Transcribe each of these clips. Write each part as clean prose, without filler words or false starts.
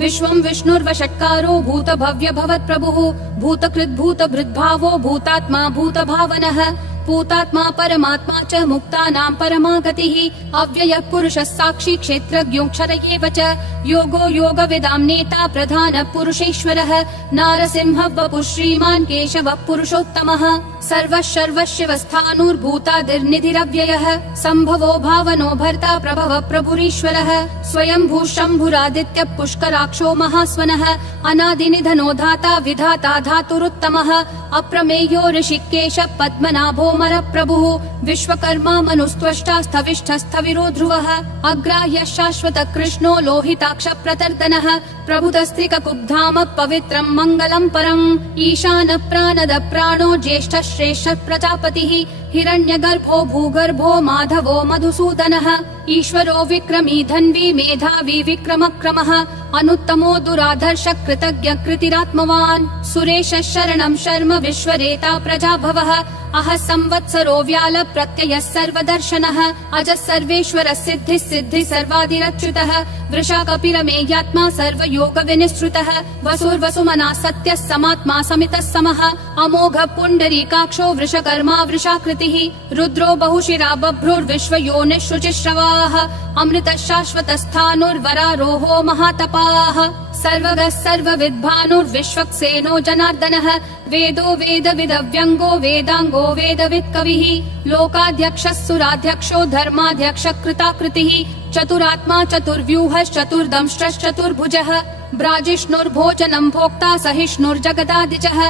विश्वं विष्णुर्वषट्कारो भूतभव्य भवत्प्रभुः भूतकृद्भूतभृद्भावो भूतात्मा भूतभावनः भूतात्मा परमात्मा च मुक्तानां परमा गतिः अव्ययः पुरुषः साक्षी क्षेत्रज्ञोऽक्षर एव च योगो योगविदां नेता प्रधानः पुरुषेश्वरः नारसिंहः वपुः श्रीमान् केशवः पुरुषोत्तमः सर्वः सर्वशिवस्थाणुर्भूतादिर्निधिरव्ययः सम्भवो भावनो भर्ता प्रभवः प्रभुरीश्वरः स्वयंभू शम्भुरादित्यः पुष्कराक्षो महास्वनः अनादिनिधनो धाता विधाता धातुरुत्तमः अप्रमेयो ऋषिकेश पद्मनाभो प्रभुः विश्वकर्मा मनुस्त्वष्टा स्थविष्ठस्थविरो ध्रुवः अग्राह्य शाश्वत कृष्णो लोहिताक्ष प्रतर्दनः प्रभुतस्त्रिककुब्धाम पवित्रं मङ्गलं परम् ईशान प्राणद प्राणो ज्येष्ठ श्रेष्ठ प्रजापतिः हिरण्यगर्भो भूगर्भो माधवो मधुसूदनः ईश्वरो विक्रमी धन्वी मेधावी विक्रमक्रमः अनुत्तमो दुराधर्ष कृतज्ञ कृतिरात्मवान् सुरेश शरणं शर्म विश्वरेता प्रजाभवः अह संवत्सरो व्याल प्रत्ययः सर्वदर्शनः अज सर्वेश्वर सिद्धिः सिद्धि सर्वादिरच्युतः वृषा कपिरमेयात्मा सर्वयोग विनिश्रुतः वसुर्वसुमना सत्यः समात्मा समितः समः अमोघ पुण्डरीकाक्षो वृषकर्मा वृषाकृतिः रुद्रो बहुशिरा बभ्रुर्विश्वयोनिः शुचिश्रवाः अमृतः शाश्वतस्थाणुर्वरारोहो महातपाः सर्वगः सर्वविद्भानुर्विश्वक्सेनो जनार्दनः वेदो वेदविदव्यङ्गो वेदाङ्गो वेदवित् कविः लोकाध्यक्षः सुराध्यक्षो धर्माध्यक्ष कृताकृतिः चतुरात्मा चतुर्व्यूहश्चतुर्दंष्ट्रश्चतुर्भुजः ब्राजिष्णुर्भोजनं भोक्ता सहिष्णुर्जगदादिजः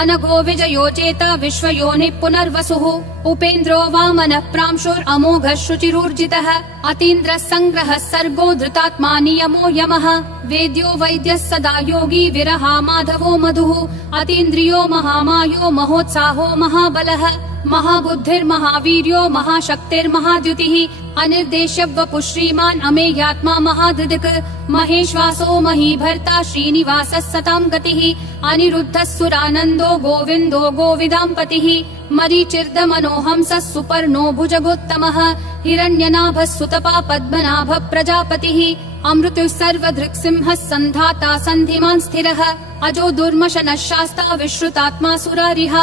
अनघो विजयो जेता विश्वयोनिः पुनर्वसुः उपेन्द्रो वामनः प्रांशुरमोघः शुचिरूर्जितः अतीन्द्रः सङ्ग्रहः सर्गो धृतात्मा नियमो यमः वेद्यो वैद्यः सदा योगी विरहा माधवो मधुः अतीन्द्रियो महामायो महोत्साहो महाबलः महाबुद्धिर्महावीर्यो महाशक्तिर्महाद्युतिः अनिर्देश्य वपुः श्रीमान् अमेयात्मा महाधृदिक् महेश्वासो महीभर्ता श्रीनिवासः सतां गतिः अनिरुद्धः सुरानन्दो गोविन्दो गोविदाम्पतिः मरीचिर्दमनोहंसः सुपर्णो भुजगोत्तमः हिरण्यनाभः सुतपा पद्मनाभः प्रजापतिः अमृतुः सर्वधृक्सिंहः सन्धाता सन्धिमान् स्थिरः अजो दुर्मशनः शास्ता विश्रुतात्मा सुरारिः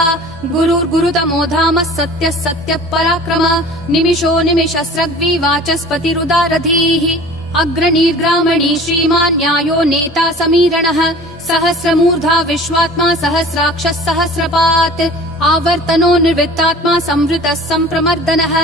गुरुर्गुरुतमो धामः सत्यः सत्यः पराक्रमः निमिषो निमिषस्रग्वी वाचस्पतिरुदारधीः अग्रणीर्ग्रामणी श्रीमान् न्यायो नेता समीरणः सहस्रमूर्धा विश्वात्मा सहस्राक्षः सहस्रपात् आवर्तनो निर्वृत्तात्मा संवृतः सम्प्रमर्दनः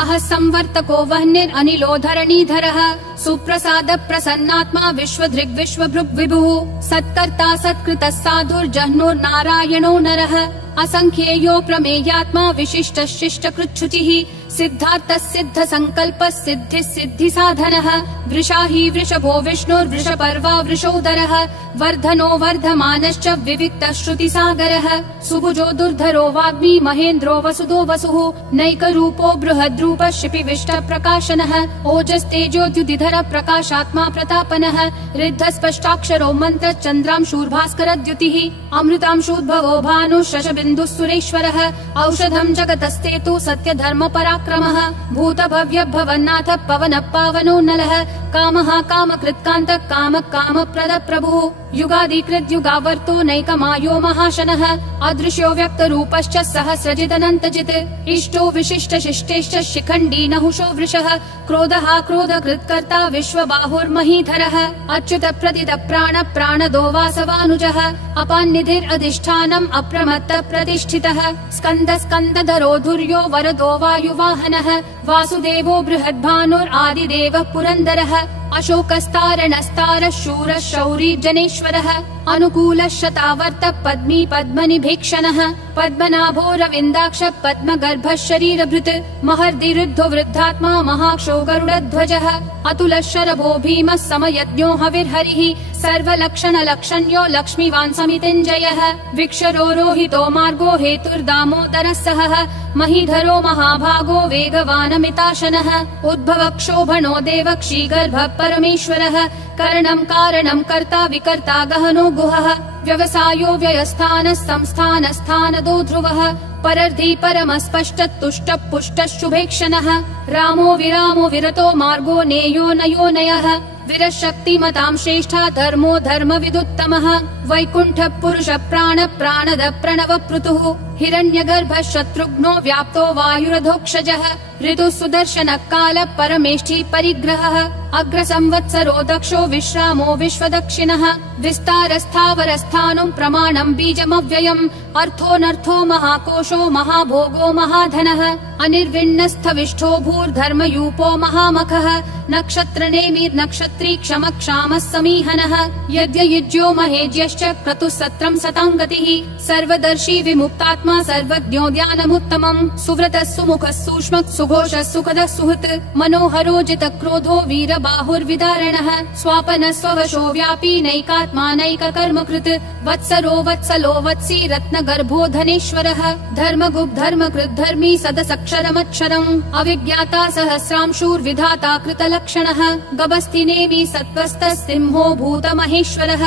अह संवर्तको वह्निरनिलो धरणीधरः सुप्रसाद प्रसन्नात्मा विश्वधृग् विश्वभृग् विभुः सत्कर्ता सत्कृतः साधुर्जह्नुर्नारायणो नरः असंख्येयो प्रमेयात्मा विशिष्ट शिष्ट कृच्छुचिः सिद्धार्थः सिद्ध संकल्पः सिद्धिः सिद्धि साधनः वृषाही वृषभो विष्णुर्वृषपर्वा वृषोदरः वर्धनो वर्धमानश्च विविक्तः श्रुतिसागरः सुभुजो दुर्धरो वाग्मी महेन्द्रो वसुदो वसुः नैकरूपो बृहद्रूपः शिपिविष्ट प्रकाशनः ओजस्तेजोद्युतिधर प्रकाशात्मा प्रतापनः ऋद्धस्पष्टाक्षरो मन्त्र चन्द्रांशूर्भास्करद्युतिः अमृतांशूद्भवो भानुः शशबिन्दुः सुरेश्वरः औषधं जगतस्तेतु सत्यधर्म पराक्रमः भूतभव्य भवन्नाथ पवनः पावनो नलः कामः कामकृत्कान्तः कामः कामप्रद प्रभुः युगादिकृत् युगावर्तो नैकमायो महाशनः अदृश्यो व्यक्तरूपश्च सहस्रजिदनन्तजित् इष्टो विशिष्ट शिष्टेश्च शिखण्डी नहुषो वृषः क्रोधः क्रोधकृत्कर्ता विश्वबाहुर्महीधरः अच्युत प्रदित प्राण प्राणदो वासवानुजः अपान्निधिरधिष्ठानम् अप्रमत्त प्रतिष्ठितः स्कन्द स्कन्दधरो धुर्यो वरदो वायुवाहनः वासुदेवो बृहद्भानुरादिदेवः पुरन्दरः अशोकस्तारणस्तारः शूरः शौरी जनेश्वरः अनुकूलः शतावर्त पद्मी पद्मनिभीक्षणः पद्मनाभो रविन्दाक्ष पद्मगर्भः शरीरभृत् महर्दिरुद्धो वृद्धात्मा महाक्षो गरुडध्वजः अतुलः शरभो भीमः समयज्ञो हविर्हरिः सर्वलक्षणलक्षण्यो लक्ष्मीवान् समितिञ्जयः विक्षरो रोहितो मार्गो हेतुर्दामोदरः सहः महीधरो महाभागो वेगवानमिताशनः उद्भव क्षोभणो देवक्षीगर्भः परमेश्वरः करणं कारणं कर्ता विकर्ता गहनो गुहः व्यवसायो व्ययस्थानः संस्थानस्थानदो ध्रुवः परर्धि परमस्पष्टतुष्ट पुष्ट शुभेक्षणः रामो विरामो विरतो मार्गो नेयो नयो नयः विरशक्तिमतां श्रेष्ठा धर्मो धर्म विदुत्तमः वैकुण्ठ पुरुष प्राण प्राणद प्रणव पृथुः हिरण्यगर्भ शत्रुघ्नो व्याप्तो वायुरधोक्षजः ऋतु सुदर्शन काल परमेष्ठी परिग्रहः अग्र संवत्सरो दक्षो विश्रामो विश्वदक्षिणः विस्तारस्थावरस्थानं प्रमाणं बीजमव्ययम् अर्थोऽनर्थो महाकोशो महाभोगो महाधनः अनिर्विण्णस्थविष्ठो भूर्धर्मयूपो महामखः नक्षत्रनेमिर्नक्षत्री क्षमक्षामः समीहनः यद्ययुज्यो महेज्यश्च क्रतुः सत्रं सताङ्गतिः सर्वदर्शी विमुक्तात्मा सर्वज्ञो ज्ञानमुत्तमम् सुव्रतः सुमुखः सूक्ष्मः सुघोषः सुखदः सुहृत् मनोहरो जितक्रोधो वीरबाहुर्विदारणः स्वापनः स्ववशो व्यापी नैकात्मा नैककर्मकृत् वत्सरो वत्सलो वत्सी रत्नगर्भो धनेश्वरः धर्मगुप् धर्मकृत् धर्मी सदसक्षरमक्षरम् अविज्ञाता सहस्रांशूर्विधाता कृतलक्षणः गभस्तिनेमि सत्त्वस्तः सिंहो भूतमहेश्वरः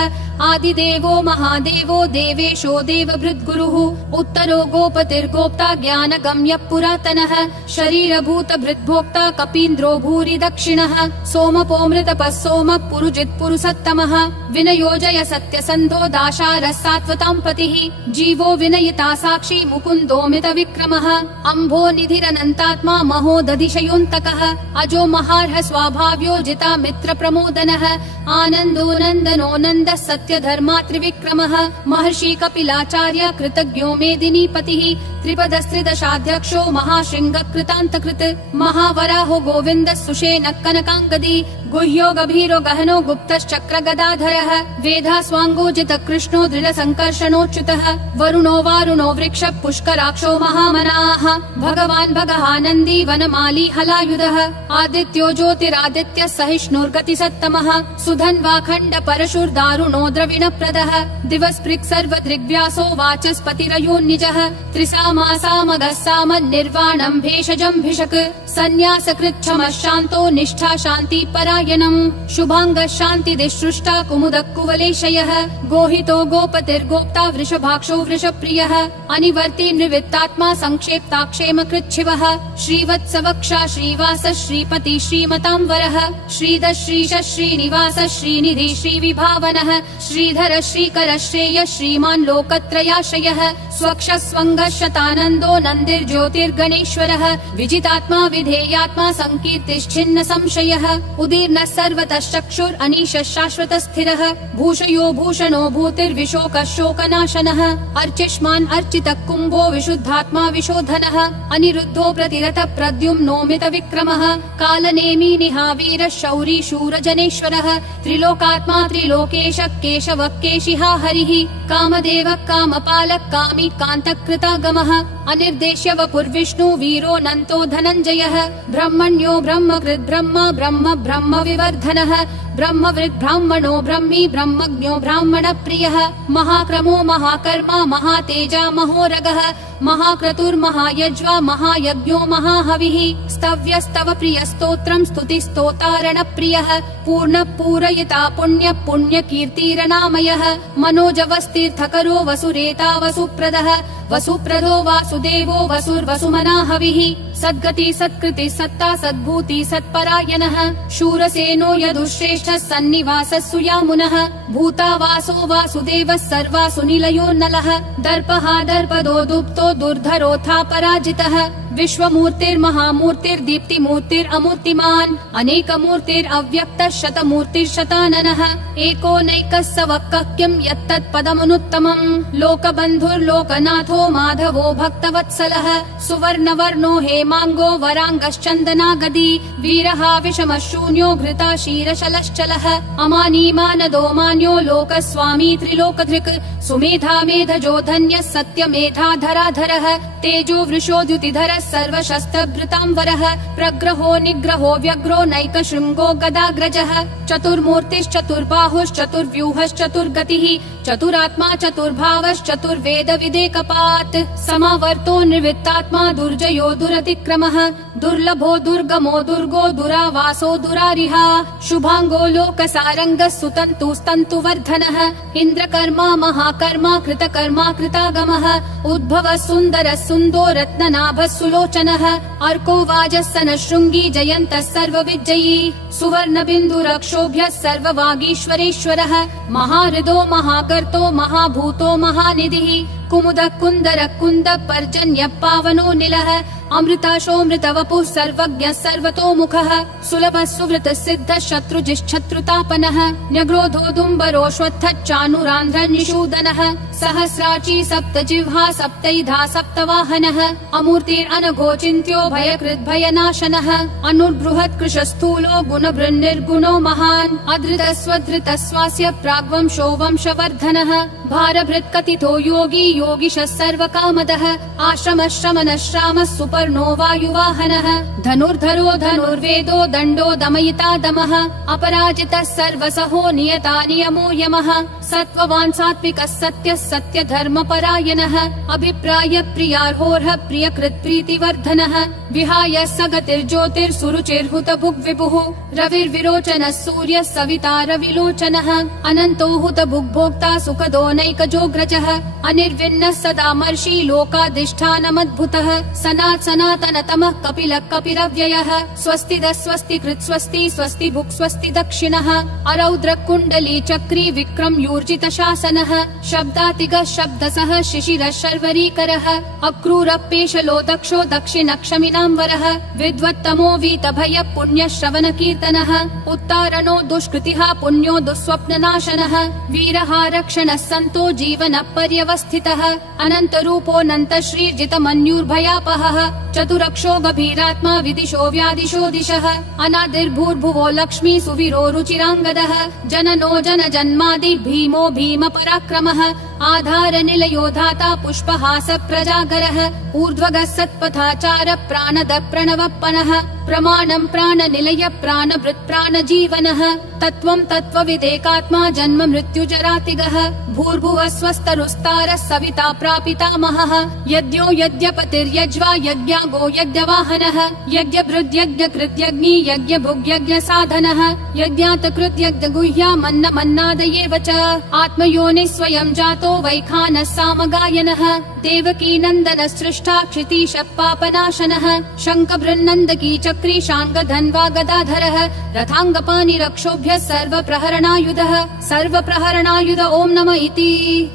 आदिदेवो महादेवो देवेशो देवभृद्गुरुः उत्तरो गोपतिर्गोप्ता ज्ञानगम्यः पुरातनः शरीरभूतभृद्भोक्ता कपीन्द्रो भूरि दक्षिणः सोमपोऽमृतपः सोमः पुरुजित् पुरुषोत्तमः विनयोजय सत्यसन्धो दाशारः सात्वतां पतिः जीवो विनयिता साक्षी मुकुन्दोमित विक्रमः अम्भो निधिरनन्तात्मा महोदधिशयोऽन्तकः अजो महार्ह स्वाभाव्यो जिता मित्र प्रमोदनः आनन्दो नन्दनो नन्दः सत्यधर्मा त्रिविक्रमः महर्षि कपिलाचार्य कृतज्ञो मेदिनीपतिः त्रिपदस्त्रिदशाध्यक्षो महाशृङ्ग कृतान्तकृत् महावराहो गोविन्दः सुषेण कनकाङ्गदी गुह्यो गभीरो गहनो गुप्तश्चक्र गदाधरः वेधास्वाङ्गोजित कृष्णो दृढ संकर्षणोच्युतः वरुणो वारुणो वृक्ष पुष्कराक्षो महामनाः भगवान् भगहानन्दी वनमाली हलायुधः आदित्यो ज्योतिरादित्य सहिष्णुर्गति सत्तमः सुधन्वाखण्ड परशुर्दारुणो द्रविणप्रदः दिवस्पृक् सर्वदृग्व्यासो वाचस्पतिरयोन्निजः त्रिसामासामगः सामन्निर्वाणं भेषजं भिषक् सन्न्यासकृच्छमः शान्तो निष्ठा शान्ति परायणम् शुभाङ्गः शान्तिदिसृष्टा कुमुदः कुवलेशयः गोहितो गोपतिर्गोप्ता वृषभाक्षो वृषप्रियः अनिवर्ति निवृत्तात्मा संक्षेप्ताक्षेम कृच्छिवः श्रीवत्सवक्षा श्रीवास श्रीपति श्रीमतांवरः श्रीधर श्रीश श्रीनिवास श्रीनिधि श्रीविभावनः श्रीधर श्रीकर श्रेय श्रीमान् लोकत्रयाश्रयः स्वक्ष स्वङ्गः शतानन्दो नन्दिर्ज्योतिर्गणेश्वरः विजितात्मा विधेयात्मा संकीर्तिश्छिन्न संशयः उदीर्णः सर्वतः चक्षुर् अनीशः शाश्वतः स्थिरः भूषयो भूषणो भूतिर्विशोकः शोकनाशनः अर्चिष्मान् अर्चितः कुम्भो विशुद्धात्मा विशोधनः अनिरुद्धो प्रतिरथ प्रद्युम्नोमित विक्रमः कालनेमी निहावीरः शौरी शूरजनेश्वरः त्रिलोकात्मा त्रिलोकेश केशवः केशिहा हरिः कामदेवः कामपालः कामी कान्तकृतागमः अनिर्देश्य वपुर्विष्णु वीरो नन्तो धनञ्जयः ब्रह्मण्यो ब्रह्मकृद् ब्रह्म ब्रह्म ब्रह्म विवर्धनः ब्रह्मवृद् ब्राह्मणो ब्रह्मी ब्रह्मज्ञो ब्राह्मण प्रियः महाक्रमो महाकर्मा महातेजा महोरगः महाक्रतुर्महायज्वा महायज्ञो महाहविः स्तव्यस्तव प्रियस्तोत्रम् स्तुतिस्तोतारण प्रियः पूर्ण पूरयिता पुण्य पुण्य कीर्तिरनामयः मनोजवस्तीर्थकरो वसुरेता वसुप्रदः वसुप्रदो वासुदेवो वसुर्वसुमना हविः सद्गति सत्कृति सत्ता सद्भूति सत्परायणः शूरसेनो यदुश्रेष्ठः सन्निवासः सुयामुनः भूतावासो वासुदेवः सर्वासु निलयो नलः दर्पः दर्पदो दुप्तो दुर्धरोऽथा पराजितः विश्वमूर्तिर्महामूर्तिर्दीप्तिमूर्तिरमूर्तिमान् अनेकमूर्तिरव्यक्तः शतमूर्तिर्शताननः एकोनैकः सवक्कः किं यत्तत्पदमनुत्तमम् लोकबन्धुर्लोकनाथो माधवो भक्तवत्सलः सुवर्णवर्णो हेमाङ्गो वराङ्गश्चन्दनागदी वीरः विषमः शून्यो घृता क्षीरशलश्चलः अमानी मानदो मान्यो लोकस्वामी त्रिलोकधृक् सुमेधा मेधजो धन्यः सत्यमेधाधराधरः तेजो वृषोद्युतिधरः सर्वशस्त्रभृतांवरः प्रग्रहो निग्रहो व्यग्रो नैकशृङ्गो गदाग्रजः चतुर्मूर्तिश्चतुर्बाहुश्चतुर्व्यूहश्चतुर्गतिः चतुरात्मा चतुर्भावश्चतुर्वेद विदेकपात् समावर्तो निर्वृत्तात्मा दुर्जयो दुरतिक्रमः दुर्लभो दुर्गमो दुर्गो दुरावासो दुरारिहा शुभांगो लोकसारङ्गः सुतन्तुस्तन्तुवर्धनः इन्द्रकर्मा महाकर्मा कृतकर्मा कृतागमः उद्भवः सुन्दरः सुन्दो रत्ननाभः सुलोचनः अर्को वाजस्सनः शृङ्गी जयन्तः सर्वविजयी सुवर्णबिन्दुरक्षोभ्यः सर्ववागीश्वरेश्वरः महाहृदो महाकर्तो महाभूतो महानिधिः कुमुदः कुन्दरः कुन्दः पर्जन्यः पावनो निलः अमृताशोऽमृतवपुः सर्वज्ञः सर्वतोमुखः सुलभः सुवृतः सिद्धः शत्रुजिश्शत्रुतापनः न्यग्रोधोदुम्बरोऽश्वत्थः चाणूरान्ध्रः निषूदनः सहस्राची सप्तजिह्वा सप्तैधा सप्तवाहनः अमूर्तिरनघोचिन्त्यो भयकृद्भयनाशनः अनुर्बृहत्कृशस्थूलो गुणभृन्निर्गुणो महान् अधृतः स्वधृतः स्वास्य प्राग्वंशो वंशवर्धनः भारभृत्कथितो योगी योगिशः सर्वकामदः आश्रमः श्रमणः श्रामः सुपर्णो वायुवाहनः धनुर्धरो धनुर्वेदो दण्डो दमयिता दमः अपराजितः सर्वसहो नियता नियमो यमः सत्त्ववान् सात्विकः सत्यः सत्यधर्मपरायणः अभिप्राय प्रियार्होर्ह प्रियकृत् प्रीतिवर्धनः विहाय सगतिर्ज्योतिर्सुरुचिर्हुतभुग्विभुः रविर्विरोचनः सूर्यः सविता रविलोचनः अनन्तो हुतभुग्भोक्ता सुखदो नैकजोऽग्रजः अनिर्विण्णः सदामर्षि लोकाधिष्ठानमद्भुतः सनातनतमः कपिलः कपिरव्ययः स्वस्तिदः स्वस्तिकृत् स्वस्ति स्वस्ति भुक् स्वस्ति दक्षिणः अरौद्रः कुण्डली चक्री विक्रम यूर्जित शासनः शब्दातिगः शब्दसः शिशिरः शर्वरीकरः अक्रूरः पेशलो दक्षो दक्षिणक्षमिनाम्बरः विद्वत्तमो वीतभयः पुण्यः श्रवणकीर्तनः उत्तारणो दुष्कृतिः पुण्यो दुःस्वप्ननाशनः वीरः रक्षणः सन्तो जीवनः पर्यवस्थितः अनन्तरूपोऽनन्तः श्रीर्जितमन्युर्भयापहः चतुरक्षो गभीरात्मा विदिशो व्यादिशो दिशः अनादिर्भूर्भुवो लक्ष्मी सुवीरो रुचिराङ्गदः जननो जनजन्मादि भीमो भीमपराक्रमः आधार निलयो धाता पुष्पहास प्रजागरः ऊर्ध्वगः सत्पथाचार प्राणद प्रणवप्पनः प्रमाणं प्राणनिलय प्राणभृत् प्राणजीवनः तत्त्वं तत्त्वविदेकात्मा जन्म मृत्युजरातिगः भूर्भुवः स्वस्तरुस्तारः सविता प्रापितामहः यज्ञो यज्ञपतिर्यज्वा यज्ञागो यज्ञवाहनः यज्ञभृद्यज्ञकृत्यग्नि यज्ञभुग्यज्ञसाधनः यज्ञातकृत्यज्ञगुह्यामन्नमन्नादयेव च आत्मयोनिः स्वयं जातो वैखानः सामगायनः देवकी नन्दनः सृष्टा क्षितीशः पापनाशनः शङ्खबृन्नन्दकी चक्री शाङ्गधन्वा गदाधरः रथाङ्गपाणिरक्षोभ्यः सर्वप्रहरणायुधः सर्वप्रहरणायुध ॐ नमः इति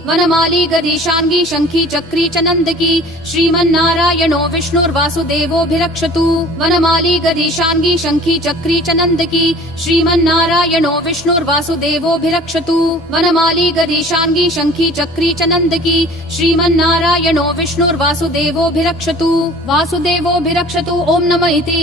वनमाली गदीशाङ्गी शङ्खी चक्री च नन्दकी श्रीमन्नारायणो विष्णुर्वासुदेवोऽभिरक्षतु वनमाली गदीशाङ्गी शङ्खी चक्री च नन्दकी श्रीमन्नारायणो विष्णुर्वासुदेवोऽभिरक्षतु वनमाली गदीशाङ्गी शङ्खी चक्री च नन्दकी श्रीमन्नारायणो विष्णुर्वासुदेवोऽभिरक्षतु वासुदेवोऽभिरक्षतु ॐ नमः इति।